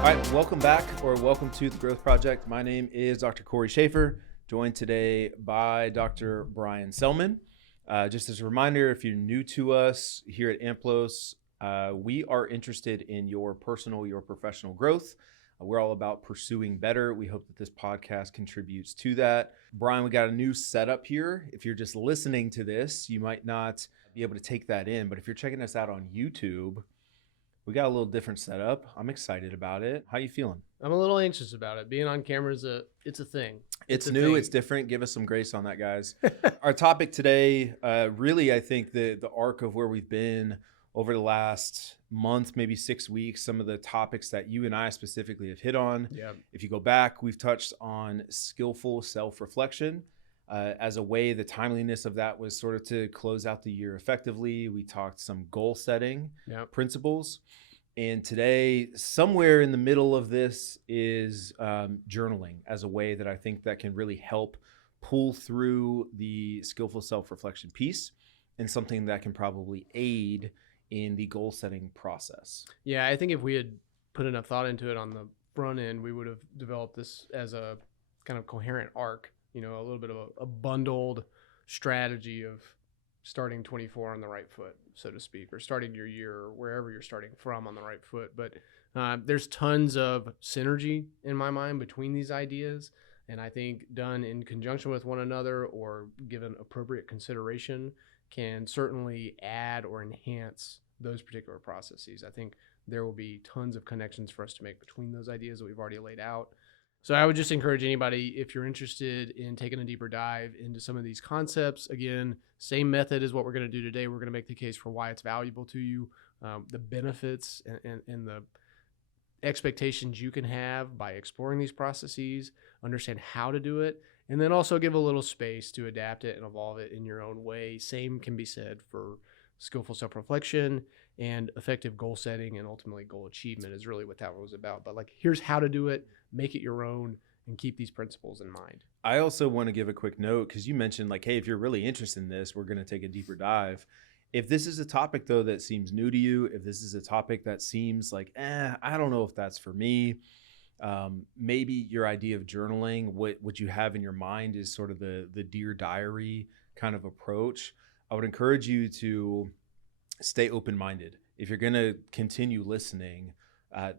All right, welcome back or welcome to the Growth Project. My name is Dr. Cory Shaffer, joined today by Dr. Brian Selman. Just as a reminder, if you're new to us here at AMPLOS, we are interested in your personal, your professional growth. We're all about pursuing better. We hope that this podcast contributes to that. Brian, we got a new setup here. If you're just listening to this, you might not be able to take that in, but if you're checking us out on YouTube, we got a little different setup. I'm excited about it. How you feeling? I'm a little anxious about it. Being on camera it's a thing. It's new. It's different. Give us some grace on that, guys. Our topic today, really, I think the arc of where we've been over the last month, maybe 6 weeks, some of the topics that you and I specifically have hit on. Yep. If you go back, we've touched on skillful self-reflection as a way. The timeliness of that was sort of to close out the year effectively. We talked some goal setting principles. And today, somewhere in the middle of this is journaling as a way that I think that can really help pull through the skillful self-reflection piece, and something that can probably aid in the goal setting process. Yeah, I think if we had put enough thought into it on the front end, we would have developed this as a kind of coherent arc, a little bit of a bundled strategy of starting 24 on the right foot, so to speak, or starting your year or wherever you're starting from on the right foot. But there's tons of synergy in my mind between these ideas. And I think done in conjunction with one another or given appropriate consideration can certainly add or enhance those particular processes. I think there will be tons of connections for us to make between those ideas that we've already laid out. So I would just encourage anybody, if you're interested in taking a deeper dive into some of these concepts, again, same method as what we're going to do today. We're going to make the case for why it's valuable to you, the benefits and the expectations you can have by exploring these processes, understand how to do it, and then also give a little space to adapt it and evolve it in your own way. Same can be said for skillful self-reflection and effective goal setting, and ultimately goal achievement is really what that was about. But here's how to do it, make it your own, and keep these principles in mind. I also want to give a quick note, because you mentioned hey, if you're really interested in this, we're going to take a deeper dive. If this is a topic though that seems new to you, if this is a topic that seems I don't know if that's for me, maybe your idea of journaling, what you have in your mind is sort of the Dear Diary kind of approach. I would encourage you to stay open-minded. If you're going to continue listening,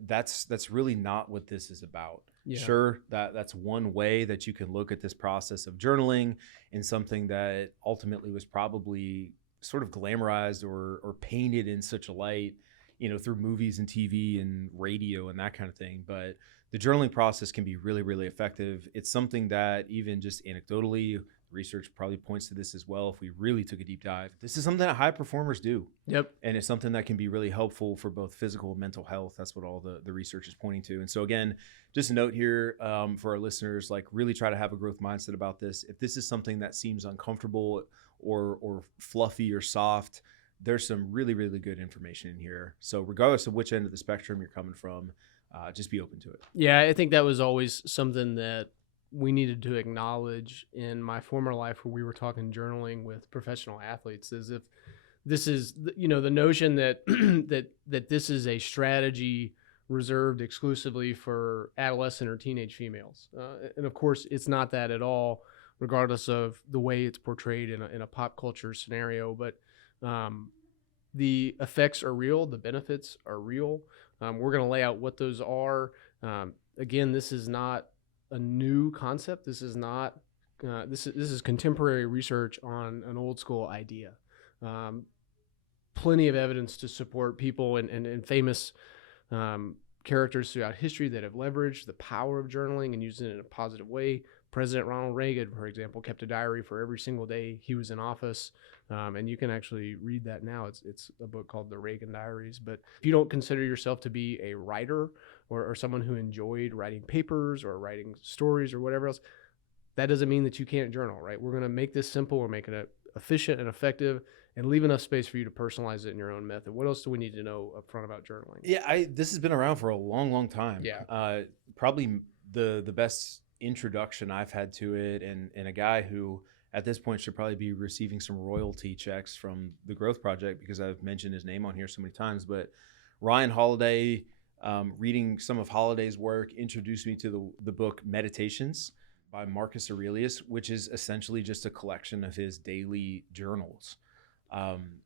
that's really not what this is about. Yeah. Sure, that's one way that you can look at this process of journaling, and something that ultimately was probably sort of glamorized or painted in such a light, through movies and TV and radio and that kind of thing. But the journaling process can be really, really effective. It's something that even just anecdotally, research probably points to this as well. If we really took a deep dive, this is something that high performers do. Yep. And it's something that can be really helpful for both physical and mental health. That's what all the research is pointing to. And so again, just a note here for our listeners, really try to have a growth mindset about this. If this is something that seems uncomfortable or fluffy or soft, there's some really, really good information in here. So regardless of which end of the spectrum you're coming from, just be open to it. Yeah, I think that was always something that we needed to acknowledge in my former life, where we were talking journaling with professional athletes, as if this is, the notion that that this is a strategy reserved exclusively for adolescent or teenage females. And of course, it's not that at all, regardless of the way it's portrayed in a pop culture scenario. But the effects are real. The benefits are real. We're going to lay out what those are. Again, this is not a new concept. This is not. This is contemporary research on an old school idea. Plenty of evidence to support people and famous characters throughout history that have leveraged the power of journaling and used it in a positive way. President Ronald Reagan, for example, kept a diary for every single day he was in office. And you can actually read that now. It's a book called The Reagan Diaries. But if you don't consider yourself to be a writer or someone who enjoyed writing papers or writing stories or whatever else, that doesn't mean that you can't journal, right? We're going to make this simple. We're making it efficient and effective, and leave enough space for you to personalize it in your own method. What else do we need to know up front about journaling? Yeah, this has been around for a long, long time. Yeah. Probably the best introduction I've had to it, and a guy who at this point should probably be receiving some royalty checks from the Growth Project, because I've mentioned his name on here so many times, but Ryan Holiday, Reading some of Holliday's work introduced me to the book Meditations by Marcus Aurelius, which is essentially just a collection of his daily journals,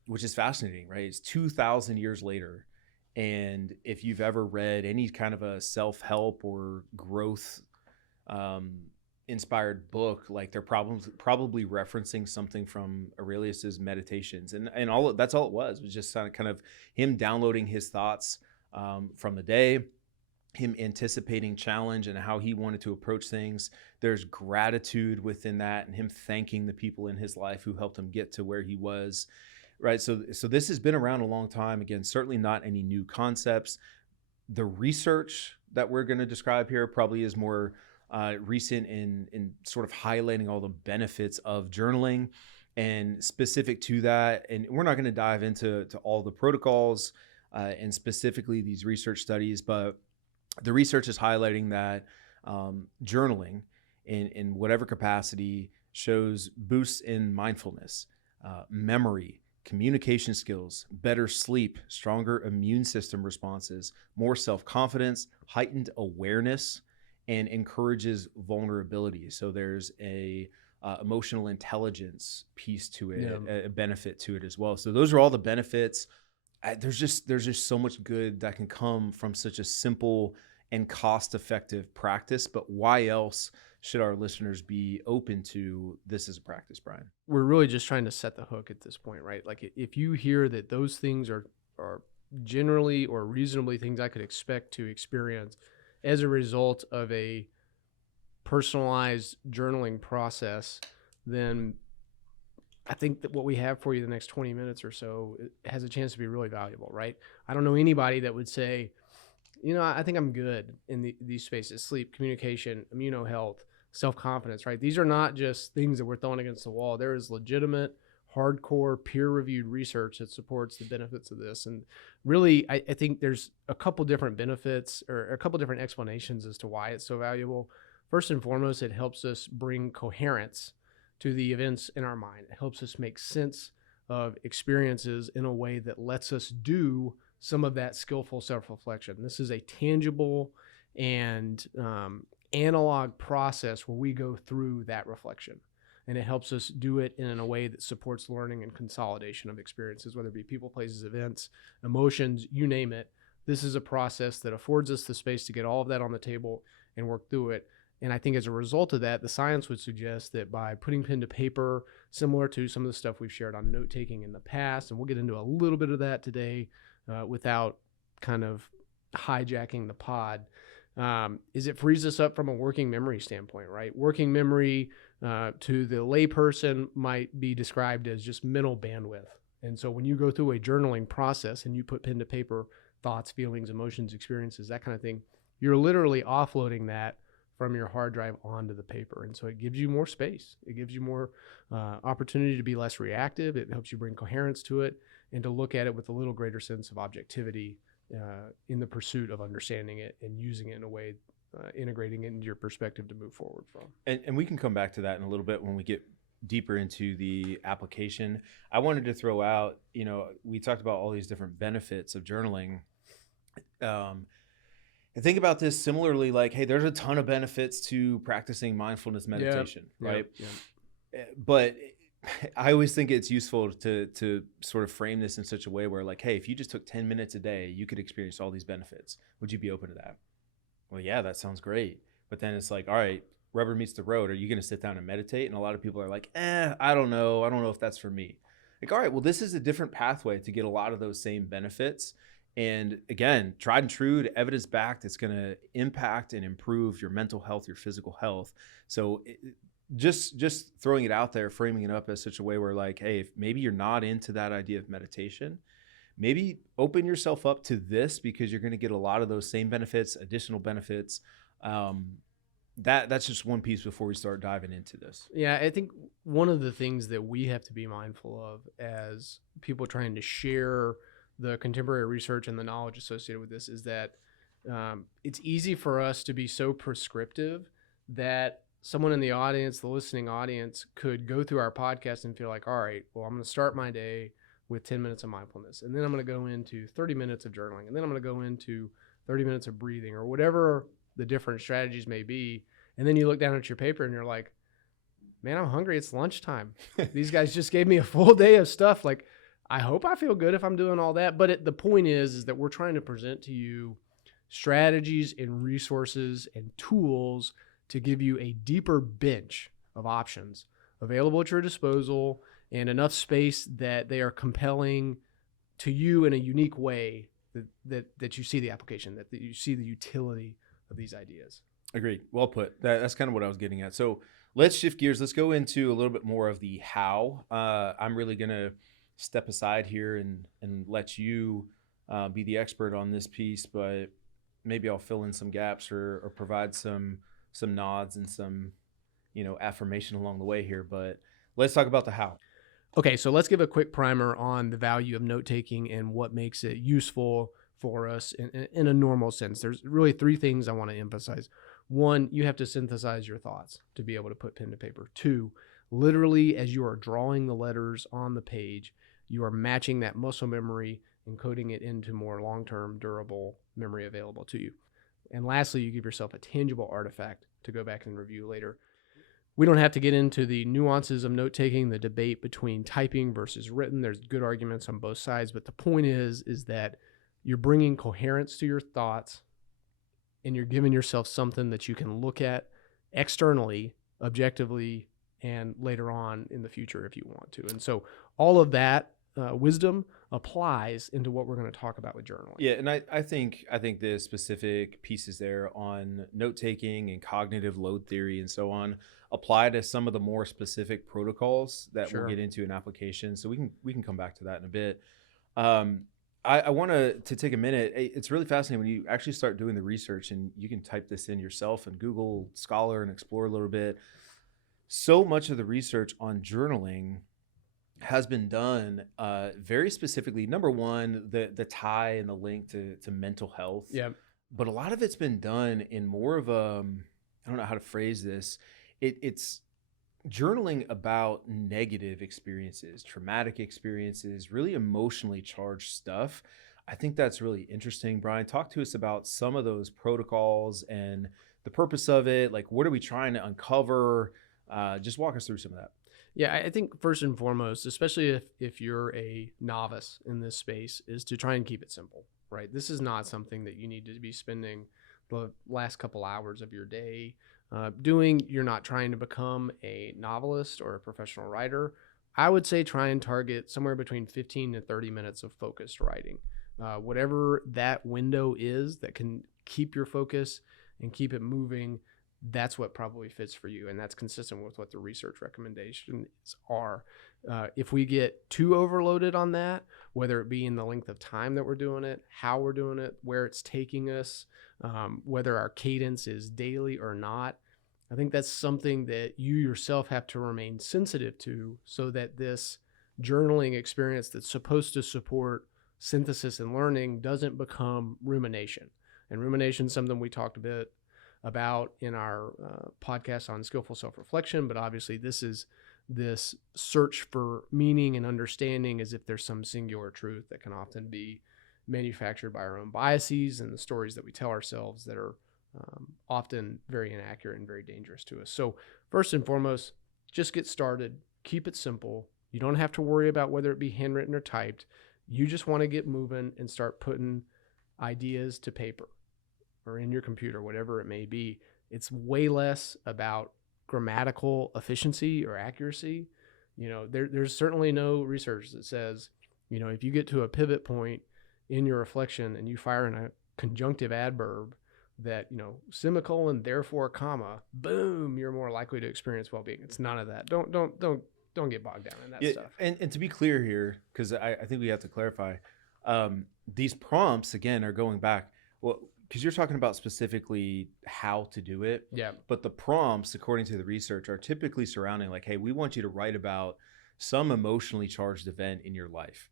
which is fascinating, right? It's 2,000 years later. And if you've ever read any kind of a self-help or growth inspired book, like they're probably referencing something from Aurelius's Meditations, and that's all it was just kind of him downloading his thoughts from the day, him anticipating challenge and how he wanted to approach things. There's gratitude within that, and him thanking the people in his life who helped him get to where he was. Right. So this has been around a long time. Again, certainly not any new concepts. The research that we're going to describe here probably is more recent in sort of highlighting all the benefits of journaling, and specific to that. And we're not going to dive into all the protocols and specifically these research studies, but the research is highlighting that journaling in whatever capacity shows boosts in mindfulness, memory, communication skills, better sleep, stronger immune system responses, more self-confidence, heightened awareness, and encourages vulnerability. So there's a emotional intelligence piece to it, a benefit to it as well. So those are all the benefits. There's just so much good that can come from such a simple and cost-effective practice. But why else should our listeners be open to this as a practice, Brian? We're really just trying to set the hook at this point, right? Like if you hear that those things are generally or reasonably things I could expect to experience as a result of a personalized journaling process, then I think that what we have for you the next 20 minutes or so has a chance to be really valuable, right? I don't know anybody that would say, I think I'm good in these spaces: sleep, communication, immunohealth, self-confidence, right? These are not just things that we're throwing against the wall. There is legitimate, hardcore, peer-reviewed research that supports the benefits of this. And really, I think there's a couple different benefits or a couple different explanations as to why it's so valuable. First and foremost, it helps us bring coherence to the events in our mind. It helps us make sense of experiences in a way that lets us do some of that skillful self-reflection. This is a tangible and analog process where we go through that reflection, and it helps us do it in a way that supports learning and consolidation of experiences, whether it be people, places, events, emotions, you name it. This is a process that affords us the space to get all of that on the table and work through it. And I think as a result of that, the science would suggest that by putting pen to paper, similar to some of the stuff we've shared on note-taking in the past, and we'll get into a little bit of that today without kind of hijacking the pod, is it frees us up from a working memory standpoint, right? Working memory to the layperson might be described as just mental bandwidth. And so when you go through a journaling process and you put pen to paper, thoughts, feelings, emotions, experiences, that kind of thing, you're literally offloading that from your hard drive onto the paper. And so it gives you more space. It gives you more opportunity to be less reactive. It helps you bring coherence to it and to look at it with a little greater sense of objectivity in the pursuit of understanding it and using it in a way, integrating it into your perspective to move forward from. And we can come back to that in a little bit when we get deeper into the application. I wanted to throw out, we talked about all these different benefits of journaling. And think about this similarly, like, hey, there's a ton of benefits to practicing mindfulness meditation, right? But I always think it's useful to sort of frame this in such a way where, like, hey, if you just took 10 minutes a day, you could experience all these benefits. Would you be open to that? Well, yeah, that sounds great. But then it's like, all right, rubber meets the road. Are you going to sit down and meditate? And a lot of people are like, I don't know. I don't know if that's for me. Like, all right, well, this is a different pathway to get a lot of those same benefits. And again, tried and true, evidence backed, it's going to impact and improve your mental health, your physical health. So just throwing it out there, framing it up as such a way where, like, hey, if maybe you're not into that idea of meditation, maybe open yourself up to this, because you're going to get a lot of those same benefits, additional benefits. That's just one piece before we start diving into this. Yeah, I think one of the things that we have to be mindful of as people trying to share the contemporary research and the knowledge associated with this is that it's easy for us to be so prescriptive that someone in the audience, the listening audience, could go through our podcast and feel like, all right, well, I'm going to start my day with 10 minutes of mindfulness, and then I'm going to go into 30 minutes of journaling, and then I'm going to go into 30 minutes of breathing, or whatever the different strategies may be. And then you look down at your paper and you're like, man, I'm hungry. It's lunchtime. These guys just gave me a full day of stuff. Like, I hope I feel good if I'm doing all that. But the point is that we're trying to present to you strategies and resources and tools to give you a deeper bench of options available at your disposal and enough space that they are compelling to you in a unique way that you see the application, that you see the utility of these ideas. Agreed. Well put. That's kind of what I was getting at. So let's shift gears. Let's go into a little bit more of the how. I'm really going to step aside here and let you be the expert on this piece, but maybe I'll fill in some gaps or provide some nods and some, affirmation along the way here. But let's talk about the how. Okay, so let's give a quick primer on the value of note-taking and what makes it useful for us in a normal sense. There's really three things I want to emphasize. One, you have to synthesize your thoughts to be able to put pen to paper. Two, literally as you are drawing the letters on the page, you are matching that muscle memory and coding it into more long-term, durable memory available to you. And lastly, you give yourself a tangible artifact to go back and review later. We don't have to get into the nuances of note-taking, the debate between typing versus written. There's good arguments on both sides, but the point is that you're bringing coherence to your thoughts and you're giving yourself something that you can look at externally, objectively, and later on in the future if you want to. And so all of that wisdom applies into what we're going to talk about with journaling. Yeah, and I think the specific pieces there on note-taking and cognitive load theory and so on apply to some of the more specific protocols that we'll get into in application. So we can come back to that in a bit. I want to take a minute. It's really fascinating when you actually start doing the research, and you can type this in yourself and Google Scholar and explore a little bit. So much of the research on journaling has been done very specifically. Number one, the tie and the link to mental health. Yeah. But a lot of it's been done in more of a, I don't know how to phrase this. It's journaling about negative experiences, traumatic experiences, really emotionally charged stuff. I think that's really interesting. Brian, talk to us about some of those protocols and the purpose of it. Like, what are we trying to uncover? Just walk us through some of that. Yeah, I think first and foremost, especially if you're a novice in this space, is to try and keep it simple, right? This is not something that you need to be spending the last couple hours of your day doing. You're not trying to become a novelist or a professional writer. I would say try and target somewhere between 15 to 30 minutes of focused writing. Whatever that window is that can keep your focus and keep it moving, that's what probably fits for you. And that's consistent with what the research recommendations are. If we get too overloaded on that, whether it be in the length of time that we're doing it, how we're doing it, where it's taking us, whether our cadence is daily or not, I think that's something that you yourself have to remain sensitive to so that this journaling experience that's supposed to support synthesis and learning doesn't become rumination. And rumination is something we talked a bit about in our podcast on skillful self-reflection, but obviously this search for meaning and understanding as if there's some singular truth that can often be manufactured by our own biases and the stories that we tell ourselves that are often very inaccurate and very dangerous to us. So first and foremost, just get started, keep it simple. You don't have to worry about whether it be handwritten or typed. You just want to get moving and start putting ideas to paper or in your computer, whatever it may be. It's way less about grammatical efficiency or accuracy. There's certainly no research that says, if you get to a pivot point in your reflection and you fire in a conjunctive adverb that, semicolon, therefore, comma, boom, you're more likely to experience well-being. It's none of that. Don't get bogged down in that stuff. And to be clear here, because I think we have to clarify, these prompts, again, are going back. Well, because you're talking about specifically how to do it. Yeah. But the prompts, according to the research, are typically surrounding like, hey, we want you to write about some emotionally charged event in your life.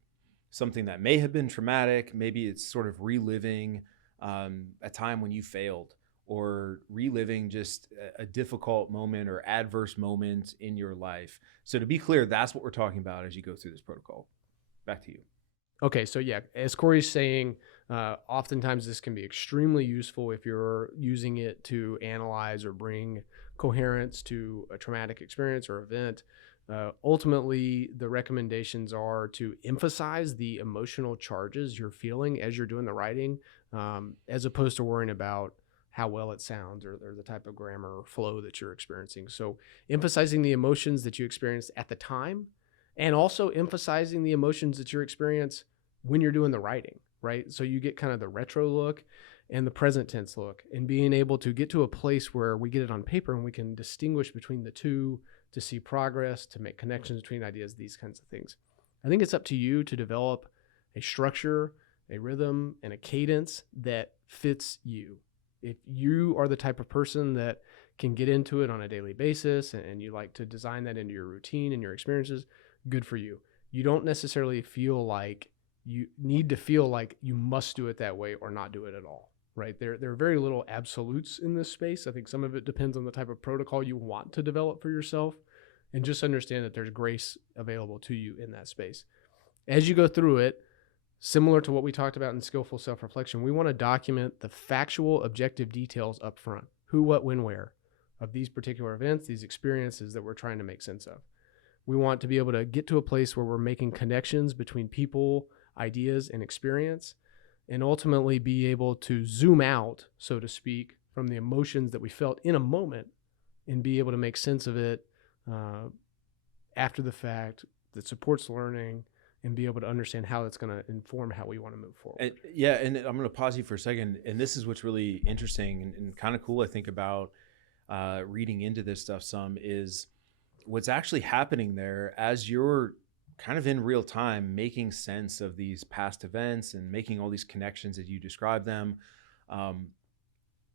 Something that may have been traumatic. Maybe it's sort of reliving a time when you failed, or reliving just a difficult moment or adverse moment in your life. So to be clear, that's what we're talking about as you go through this protocol. Back to you. Okay, so yeah, as Cory's saying, Oftentimes, this can be extremely useful if you're using it to analyze or bring coherence to a traumatic experience or event. Ultimately, the recommendations are to emphasize the emotional charges you're feeling as you're doing the writing, as opposed to worrying about how well it sounds or the type of grammar or flow that you're experiencing. So, emphasizing the emotions that you experienced at the time, and also emphasizing the emotions that you experience when you're doing the writing, right? So you get kind of the retro look and the present tense look, and being able to get to a place where we get it on paper and we can distinguish between the two, to see progress, to make connections between ideas, these kinds of things. I think it's up to you to develop a structure, a rhythm, and a cadence that fits you. If you are the type of person that can get into it on a daily basis and you like to design that into your routine and your experiences, good for you. You don't necessarily feel like you need to feel like you must do it that way or not do it at all, right? There are very little absolutes in this space. I think some of it depends on the type of protocol you want to develop for yourself, and just understand that there's grace available to you in that space. As you go through it, similar to what we talked about in skillful self-reflection, we want to document the factual, objective details up front. Who, what, when, where of these particular events, these experiences that we're trying to make sense of. We want to be able to get to a place where we're making connections between people, ideas, and experience, and ultimately be able to zoom out, so to speak, from the emotions that we felt in a moment and be able to make sense of it after the fact that supports learning, and be able to understand how that's going to inform how we want to move forward. And I'm going to pause you for a second. And this is what's really interesting and kind of cool, I think, about reading into this stuff some, is what's actually happening there as you're kind of in real time making sense of these past events and making all these connections as you describe them.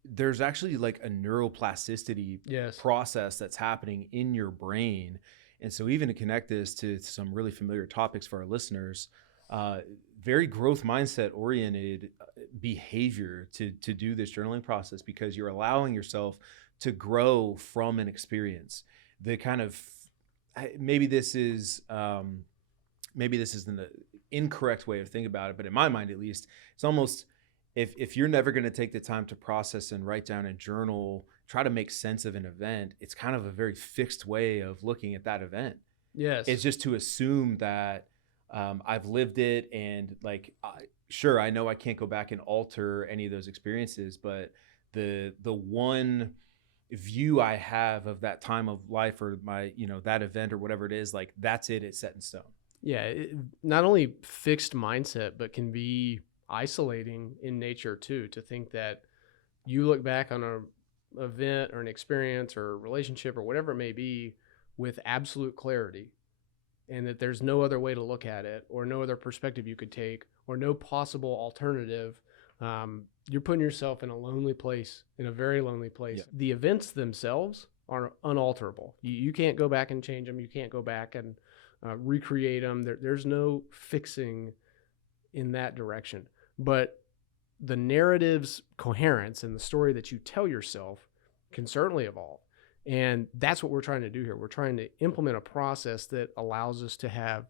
There's actually like a neuroplasticity process that's happening in your brain. And so even to connect this to some really familiar topics for our listeners, very growth mindset oriented behavior to do this journaling process, because you're allowing yourself to grow from an experience. The kind of, maybe this is an incorrect way of thinking about it, but in my mind at least, it's almost, if you're never going to take the time to process and write down and journal, try to make sense of an event, it's kind of a very fixed way of looking at that event. Yes. It's just to assume that I've lived it, and like, sure, I know I can't go back and alter any of those experiences, but the one view I have of that time of life, or my, that event or whatever it is, like, that's it, it's set in stone. Yeah. Not only fixed mindset, but can be isolating in nature too, to think that you look back on an event or an experience or a relationship or whatever it may be with absolute clarity, and that there's no other way to look at it or no other perspective you could take or no possible alternative. You're putting yourself in a lonely place, in a very lonely place. Yeah. The events themselves are unalterable. You can't go back and change them. You can't go back and recreate them. There's no fixing in that direction. But the narrative's coherence and the story that you tell yourself can certainly evolve. And that's what we're trying to do here. We're trying to implement a process that allows us to have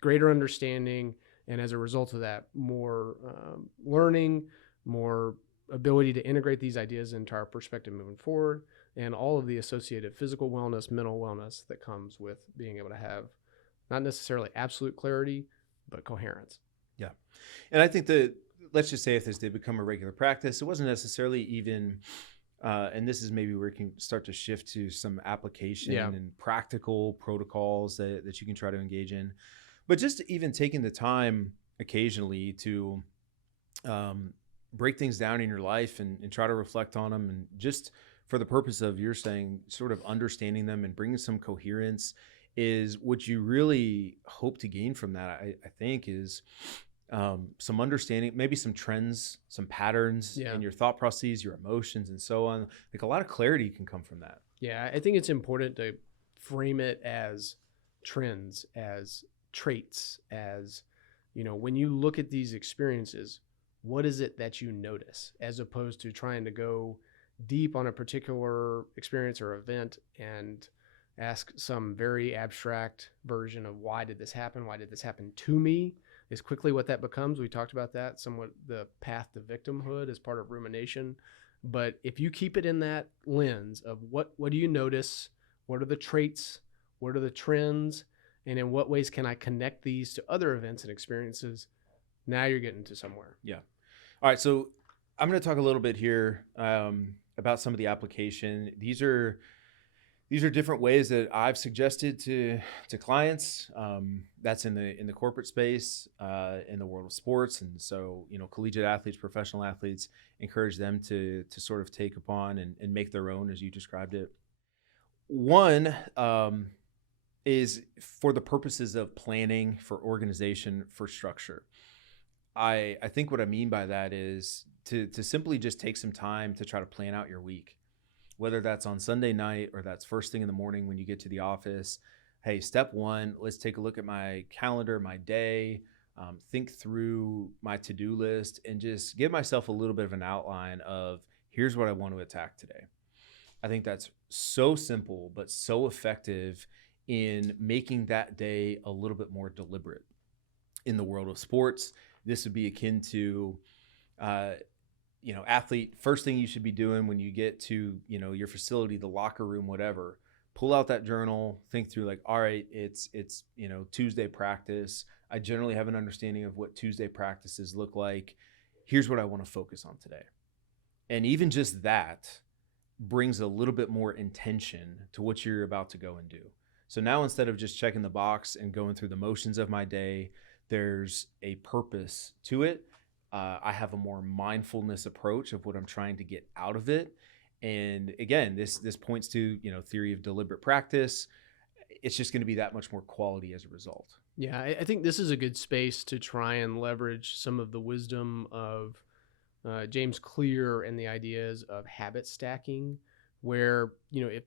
greater understanding, and as a result of that, more learning, more ability to integrate these ideas into our perspective moving forward, and all of the associated physical wellness, mental wellness that comes with being able to have not necessarily absolute clarity, but coherence. Yeah. And I think that, let's just say if this did become a regular practice, it wasn't necessarily even, and this is maybe where you can start to shift to some application and practical protocols that you can try to engage in. But just even taking the time occasionally to break things down in your life and try to reflect on them, and just for the purpose of, you're saying, sort of understanding them and bringing some coherence, is what you really hope to gain from that. I think is some understanding, maybe some trends, some patterns in your thought processes, your emotions, and so on. Like, a lot of clarity can come from that. Yeah, I think it's important to frame it as trends, as traits, as, when you look at these experiences, what is it that you notice, as opposed to trying to go deep on a particular experience or event and ask some very abstract version of, why did this happen? Why did this happen to me? is quickly what that becomes. We talked about that somewhat, the path to victimhood as part of rumination. But if you keep it in that lens of what do you notice, what are the traits, what are the trends, and in what ways can I connect these to other events and experiences, now you're getting to somewhere. Yeah. All right. So I'm going to talk a little bit here about some of the application. These are different ways that I've suggested to clients. That's in the corporate space, in the world of sports, and so collegiate athletes, professional athletes, encourage them to sort of take upon and make their own, as you described it. One is for the purposes of planning, for organization, for structure. I think what I mean by that is to simply just take some time to try to plan out your week, whether that's on Sunday night or that's first thing in the morning when you get to the office. Hey, step one, let's take a look at my calendar, my day, think through my to-do list, and just give myself a little bit of an outline of here's what I want to attack today. I think that's so simple, but so effective in making that day a little bit more deliberate. In the world of sports, this would be akin to, athlete, first thing you should be doing when you get to, your facility, the locker room, whatever, pull out that journal, think through like, all right, it's Tuesday practice. I generally have an understanding of what Tuesday practices look like. Here's what I want to focus on today. And even just that brings a little bit more intention to what you're about to go and do. So now instead of just checking the box and going through the motions of my day, there's a purpose to it. I have a more mindfulness approach of what I'm trying to get out of it. And again, this points to, theory of deliberate practice. It's just going to be that much more quality as a result. Yeah, I think this is a good space to try and leverage some of the wisdom of James Clear and the ideas of habit stacking, where, if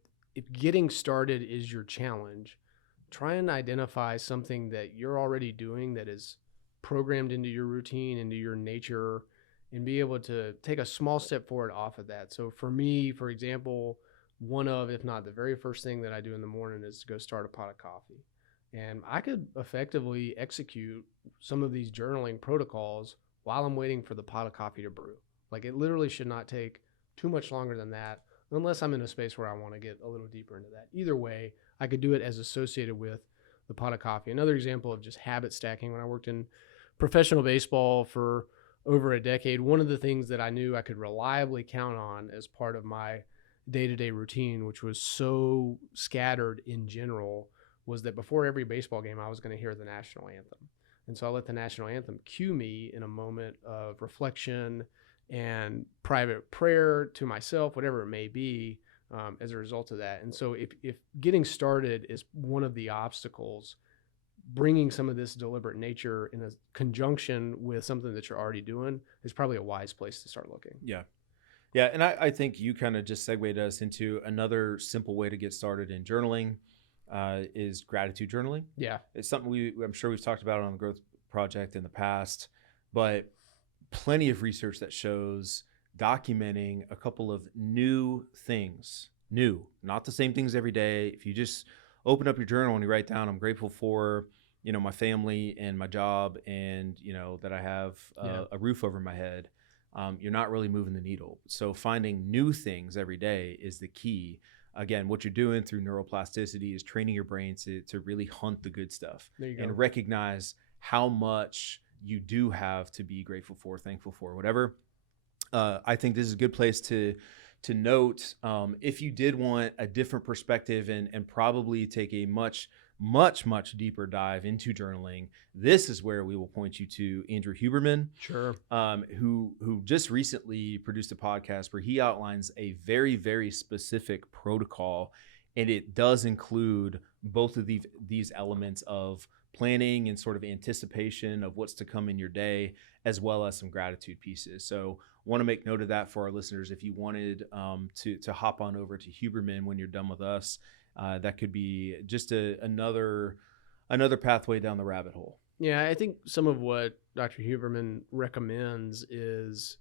getting started is your challenge, try and identify something that you're already doing that is programmed into your routine, into your nature, and be able to take a small step forward off of that. So for me, for example, one of, if not the very first thing that I do in the morning is to go start a pot of coffee. And I could effectively execute some of these journaling protocols while I'm waiting for the pot of coffee to brew. Like, it literally should not take too much longer than that, unless I'm in a space where I want to get a little deeper into that. Either way, I could do it as associated with the pot of coffee. Another example of just habit stacking, when I worked in professional baseball for over a decade, one of the things that I knew I could reliably count on as part of my day-to-day routine, which was so scattered in general, was that before every baseball game, I was going to hear the national anthem. And so I let the national anthem cue me in a moment of reflection and private prayer to myself, whatever it may be, as a result of that. And so if getting started is one of the obstacles, bringing some of this deliberate nature in a conjunction with something that you're already doing is probably a wise place to start looking. Yeah. Yeah. And I think you kind of just segued us into another simple way to get started in journaling is gratitude journaling. Yeah. It's something I'm sure we've talked about on the Growth Project in the past, but plenty of research that shows documenting a couple of new things, not the same things every day. If you just open up your journal and you write down, I'm grateful for, my family and my job and, that I have a roof over my head, you're not really moving the needle. So finding new things every day is the key. Again, what you're doing through neuroplasticity is training your brain to really hunt the good stuff and recognize how much you do have to be grateful for, thankful for, whatever. I think this is a good place to note, if you did want a different perspective and probably take a much deeper dive into journaling, this is where we will point you to Andrew Huberman, Sure. Who just recently produced a podcast where he outlines a very, very specific protocol, and it does include both of these elements of planning and sort of anticipation of what's to come in your day, as well as some gratitude pieces. So want to make note of that for our listeners. If you wanted to hop on over to Huberman when you're done with us, that could be just another pathway down the rabbit hole. Yeah, I think some of what Dr. Huberman recommends is,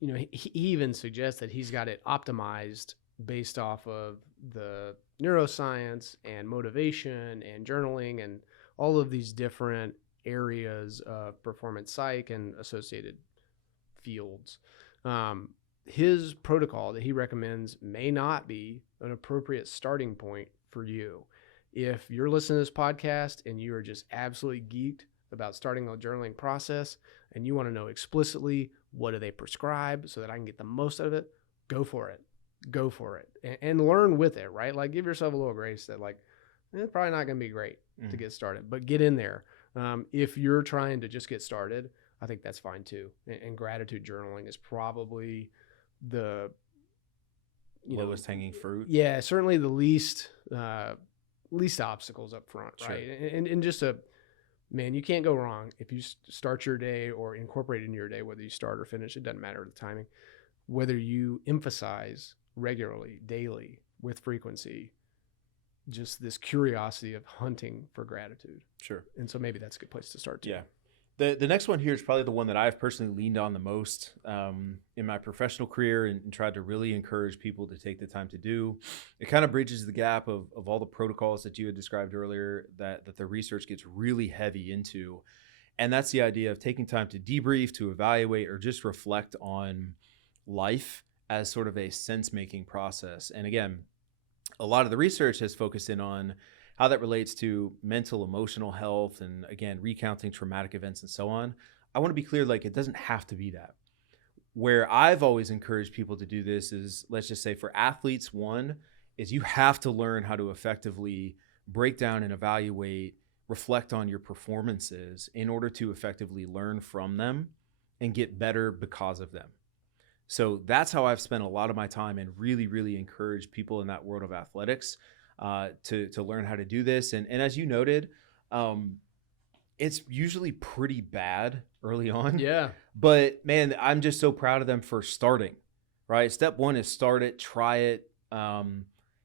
he even suggests that he's got it optimized based off of the neuroscience and motivation and journaling and all of these different areas of performance psych and associated fields. His protocol that he recommends may not be an appropriate starting point for you. If you're listening to this podcast and you are just absolutely geeked about starting a journaling process and you want to know explicitly what do they prescribe so that I can get the most out of it, go for it. Go for it and learn with it, right? Like give yourself a little grace that like, it's probably not going to be great to get started, but get in there. If you're trying to just get started, I think that's fine too. And gratitude journaling is probably the lowest hanging fruit. Yeah, certainly the least obstacles up front, Sure. right? And just man, you can't go wrong if you start your day or incorporate it in your day, whether you start or finish, it doesn't matter the timing. Whether you emphasize regularly, daily, with frequency, just this curiosity of hunting for gratitude. Sure. And so maybe that's a good place to start too. Yeah. The next one here is probably the one that I've personally leaned on the most in my professional career and tried to really encourage people to take the time to do. It kind of bridges the gap of all the protocols that you had described earlier that the research gets really heavy into. And that's the idea of taking time to debrief, to evaluate, or just reflect on life as sort of a sense-making process. And again, a lot of the research has focused in on how that relates to mental, emotional health, and again, recounting traumatic events and so on. I want to be clear, like it doesn't have to be that. Where I've always encouraged people to do this is, let's just say for athletes, one is you have to learn how to effectively break down and evaluate, reflect on your performances in order to effectively learn from them and get better because of them. So that's how I've spent a lot of my time and really, really encourage people in that world of athletics to learn how to do this. And as you noted, it's usually pretty bad early on. Yeah. But man, I'm just so proud of them for starting, right? Step one is start it, try it,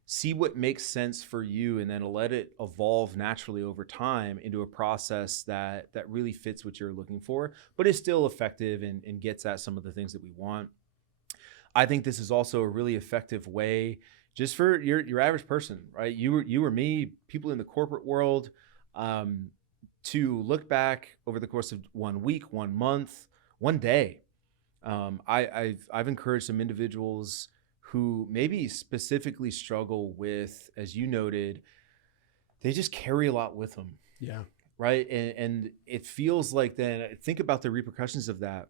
see what makes sense for you, and then let it evolve naturally over time into a process that really fits what you're looking for, but is still effective and gets at some of the things that we want. I think this is also a really effective way just for your average person, right? You or me, people in the corporate world, to look back over the course of 1 week, 1 month, 1 day. I've encouraged some individuals who maybe specifically struggle with, as you noted, they just carry a lot with them. Yeah. Right. And it feels like then think about the repercussions of that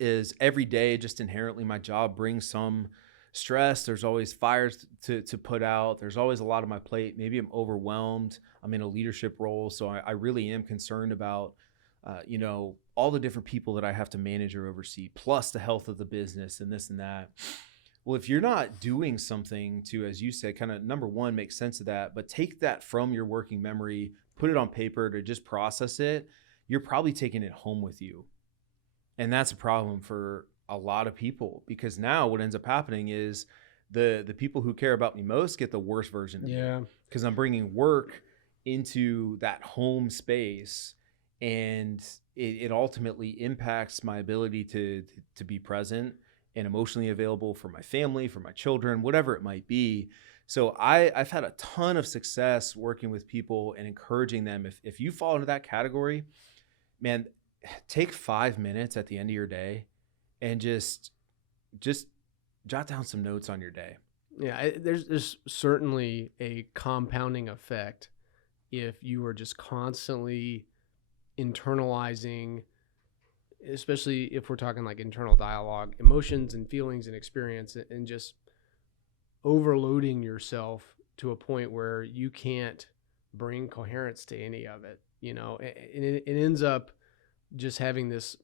is every day, just inherently my job brings some stress. There's always fires to put out. There's always a lot on my plate. Maybe I'm overwhelmed. I'm in a leadership role. So I really am concerned about, all the different people that I have to manage or oversee, plus the health of the business and this and that. Well, if you're not doing something to, as you said, kind of number one, make sense of that, but take that from your working memory, put it on paper to just process it, you're probably taking it home with you. And that's a problem for a lot of people because now what ends up happening is the people who care about me most get the worst version of me because I'm bringing work into that home space and it ultimately impacts my ability to be present and emotionally available for my family, for my children, whatever it might be. So I've had a ton of success working with people and encouraging them. If you fall into that category, man, take 5 minutes at the end of your day and just jot down some notes on your day. Yeah, there's certainly a compounding effect if you are just constantly internalizing, especially if we're talking like internal dialogue, emotions and feelings and experience, and just overloading yourself to a point where you can't bring coherence to any of it, and it ends up just having this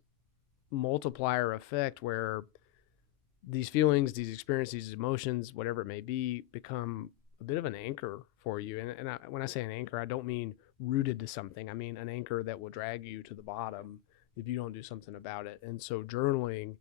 multiplier effect where these feelings, these experiences, these emotions, whatever it may be, become a bit of an anchor for you. And when I say an anchor, I don't mean rooted to something. I mean an anchor that will drag you to the bottom if you don't do something about it. And so journaling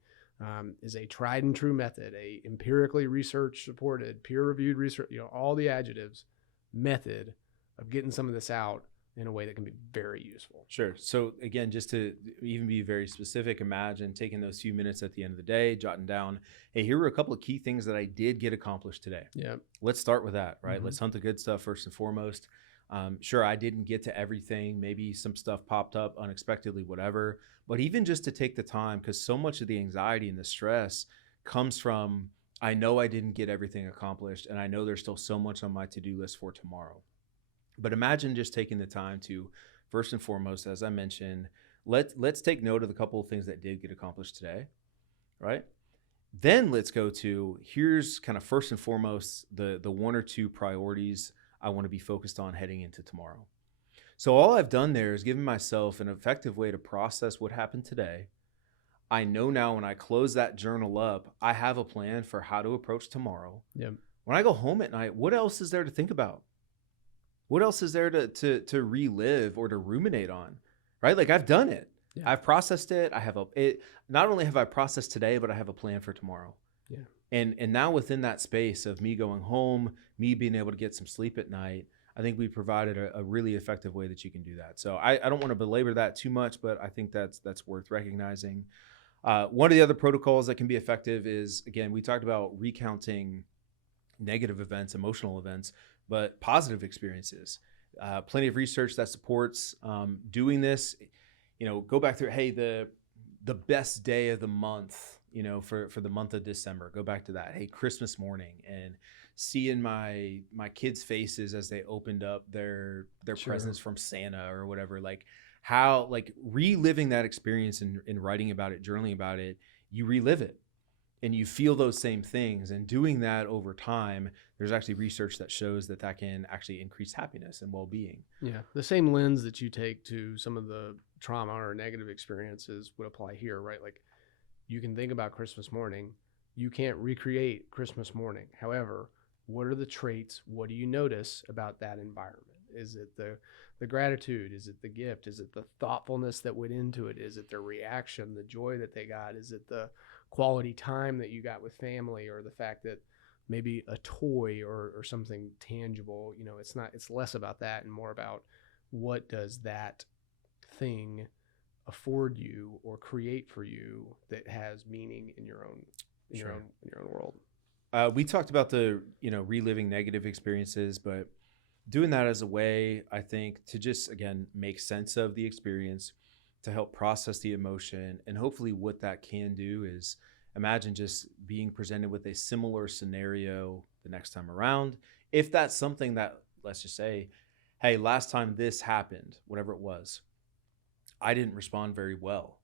is a tried and true method, a empirically research supported, peer-reviewed research, all the adjectives method of getting some of this out in a way that can be very useful. Sure. So again, just to even be very specific, imagine taking those few minutes at the end of the day, jotting down, hey, here were a couple of key things that I did get accomplished today. Yeah. Let's start with that, right? Mm-hmm. Let's hunt the good stuff first and foremost. Sure, I didn't get to everything. Maybe some stuff popped up unexpectedly, whatever. But even just to take the time, because so much of the anxiety and the stress comes from, I know I didn't get everything accomplished, and I know there's still so much on my to-do list for tomorrow. But imagine just taking the time to, first and foremost, as I mentioned, let's take note of the couple of things that did get accomplished today, right? Then let's go to, here's kind of first and foremost the one or two priorities I want to be focused on heading into tomorrow. So all I've done there is given myself an effective way to process what happened today. I know now when I close that journal up, I have a plan for how to approach tomorrow. Yep. When I go home at night, what else is there to think about? What else is there to relive or to ruminate on, right? Like I've done it. Yeah. I've processed it. Not only have I processed today, but I have a plan for tomorrow. Yeah. And now within that space of me going home, me being able to get some sleep at night, I think we provided a really effective way that you can do that. So I don't want to belabor that too much, but I think that's worth recognizing. One of the other protocols that can be effective is, again, we talked about recounting negative events, emotional events, but positive experiences. Plenty of research that supports doing this. Go back through, hey, the best day of the month, for the month of December, go back to that. Hey, Christmas morning, and seeing my kids' faces as they opened up their Sure. presents from Santa or whatever, like how, like reliving that experience and writing about it, journaling about it, you relive it and you feel those same things. And doing that over time, there's actually research that shows that can actually increase happiness and well-being. Yeah. The same lens that you take to some of the trauma or negative experiences would apply here, right? Like you can think about Christmas morning. You can't recreate Christmas morning. However, what are the traits? What do you notice about that environment? Is it the gratitude? Is it the gift? Is it the thoughtfulness that went into it? Is it the reaction, the joy that they got? Is it the quality time that you got with family, or the fact that maybe a toy or something tangible? It's less about that and more about what does that thing afford you or create for you that has meaning in your own world. We talked about the reliving negative experiences, but doing that as a way, I think, to just again make sense of the experience, to help process the emotion, and hopefully what that can do is imagine just being presented with a similar scenario the next time around. If that's something that, let's just say, hey, last time this happened, whatever it was, I didn't respond very well.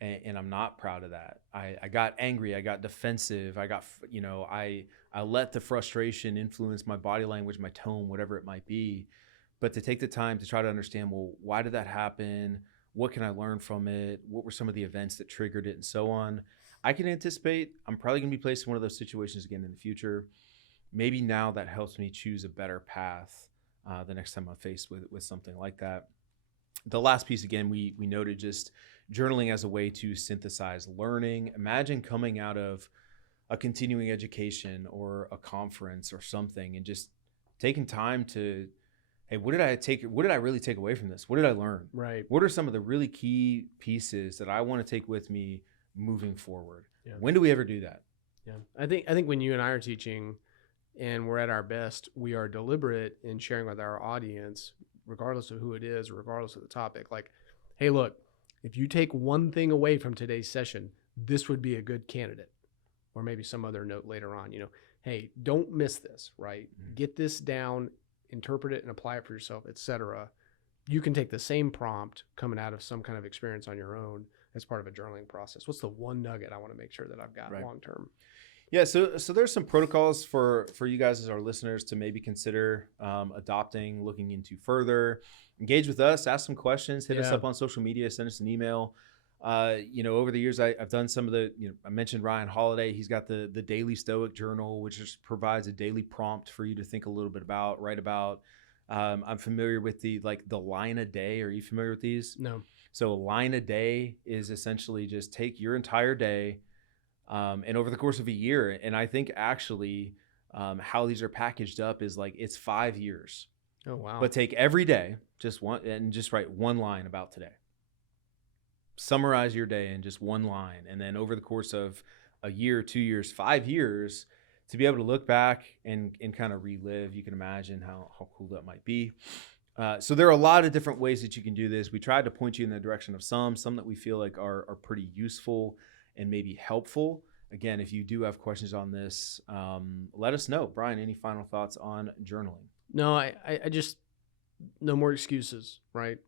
And I'm not proud of that. I got angry. I got defensive. I let the frustration influence my body language, my tone, whatever it might be. But to take the time to try to understand, well, why did that happen? What can I learn from it? What were some of the events that triggered it, and so on? I can anticipate I'm probably going to be placed in one of those situations again in the future. Maybe now that helps me choose a better path the next time I'm faced with something like that. The last piece, again, we noted just journaling as a way to synthesize learning. Imagine coming out of a continuing education or a conference or something and just taking time to, hey, what did I really take away from this? What did I learn? Right. What are some of the really key pieces that I want to take with me moving forward? Yeah. When do we ever do that? Yeah. I think when you and I are teaching and we're at our best, we are deliberate in sharing with our audience, regardless of who it is, regardless of the topic. Like, hey, look, if you take one thing away from today's session, this would be a good candidate. Or maybe some other note later on, hey, don't miss this, right? Mm-hmm. Get this down, interpret it and apply it for yourself, etc. You can take the same prompt coming out of some kind of experience on your own as part of a journaling process. What's the one nugget I want to make sure that I've got long term? Yeah, so there's some protocols for you guys as our listeners to maybe consider adopting, looking into further. Engage with us, ask some questions, hit us up on social media, send us an email. Over the years, I've done some of the, I mentioned Ryan Holiday. He's got the Daily Stoic Journal, which just provides a daily prompt for you to think a little bit about, write about. I'm familiar with the line a day. Are you familiar with these? No. So a line a day is essentially just take your entire day and over the course of a year. And I think actually how these are packaged up is it's 5 years. Oh, wow. But take every day, just write one line about today. Summarize your day in just one line. And then over the course of a year, 2 years, 5 years, to be able to look back and kind of relive, you can imagine how cool that might be. So there are a lot of different ways that you can do this. We tried to point you in the direction of some that we feel like are pretty useful and maybe helpful. Again, if you do have questions on this, let us know. Brian, any final thoughts on journaling? No, I just, no more excuses, right?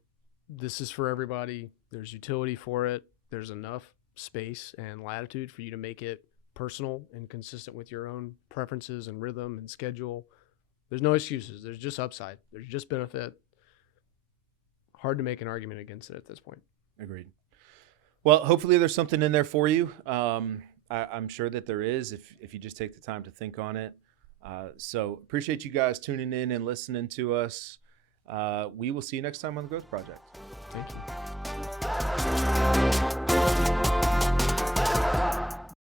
This is for everybody. There's utility for it. There's enough space and latitude for you to make it personal and consistent with your own preferences and rhythm and schedule. There's no excuses. There's just upside. There's just benefit. Hard to make an argument against it at this point. Agreed. Well, hopefully there's something in there for you. I'm sure that there is if you just take the time to think on it. So appreciate you guys tuning in and listening to us. We will see you next time on The Growth Project. Thank you.